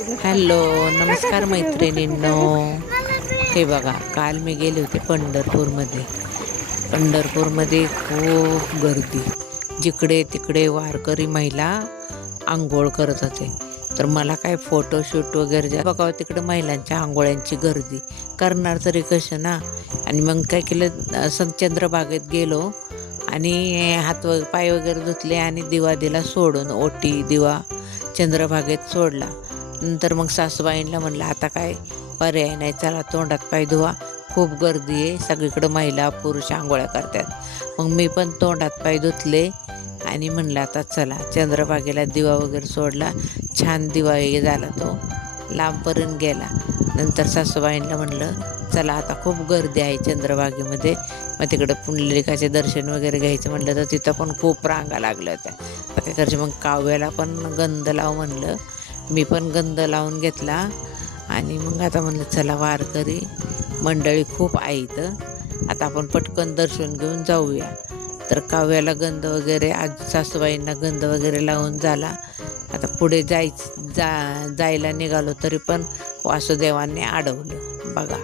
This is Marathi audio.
हॅलो, नमस्कार मैत्रिणींनो. हे बघा, काल मी गेले होते पंढरपूरमध्ये. पंढरपूरमध्ये खूप गर्दी. जिकडे तिकडे वारकरी महिला आंघोळ करत होते. तर मला काय फोटोशूट वगैरे बघावं, तिकडे महिलांच्या आंघोळ्यांची गर्दी करणार तरी कसं ना. आणि मग काय केलं, चंद्रभागेत गेलो आणि हात पाय वगैरे धुतले आणि दिवा दिला सोडून, ओटी दिवा चंद्रभागेत सोडला. नंतर मग सासूबाईंना म्हणलं आता काय पर्याय नाही, चला तोंडात पाय धुवा, खूप गर्दी आहे, सगळीकडं महिला पुरुष आंघोळ्या करतात. मग मी पण तोंडात पाय धुतले आणि म्हणलं आता चला चंद्रभागेला दिवा वगैरे सोडला. छान दिवा झाला, तो लांबपर्यंत गेला. नंतर सासूबाईंना म्हणलं चला आता खूप गर्दी आहे चंद्रभागेमध्ये, मग तिकडं पुंडलिकाचे दर्शन वगैरे घ्यायचं म्हणलं तर तिथं पण खूप रांगा लागल्या होत्या. तर काय करायचं, मग काव्याला पण गंध लाव म्हणलं. मी पण गंध लावून घेतला आणि मग आता म्हणलं चला वारकरी मंडळी खूप आहे इथं, आता आपण पटकन दर्शन घेऊन जाऊया. तर काव्याला गंध वगैरे, आज सासूबाईंना गंध वगैरे लावून झाला. आता पुढे जायला निघालो तरी पण वासुदेवांनी अडवलं बघा.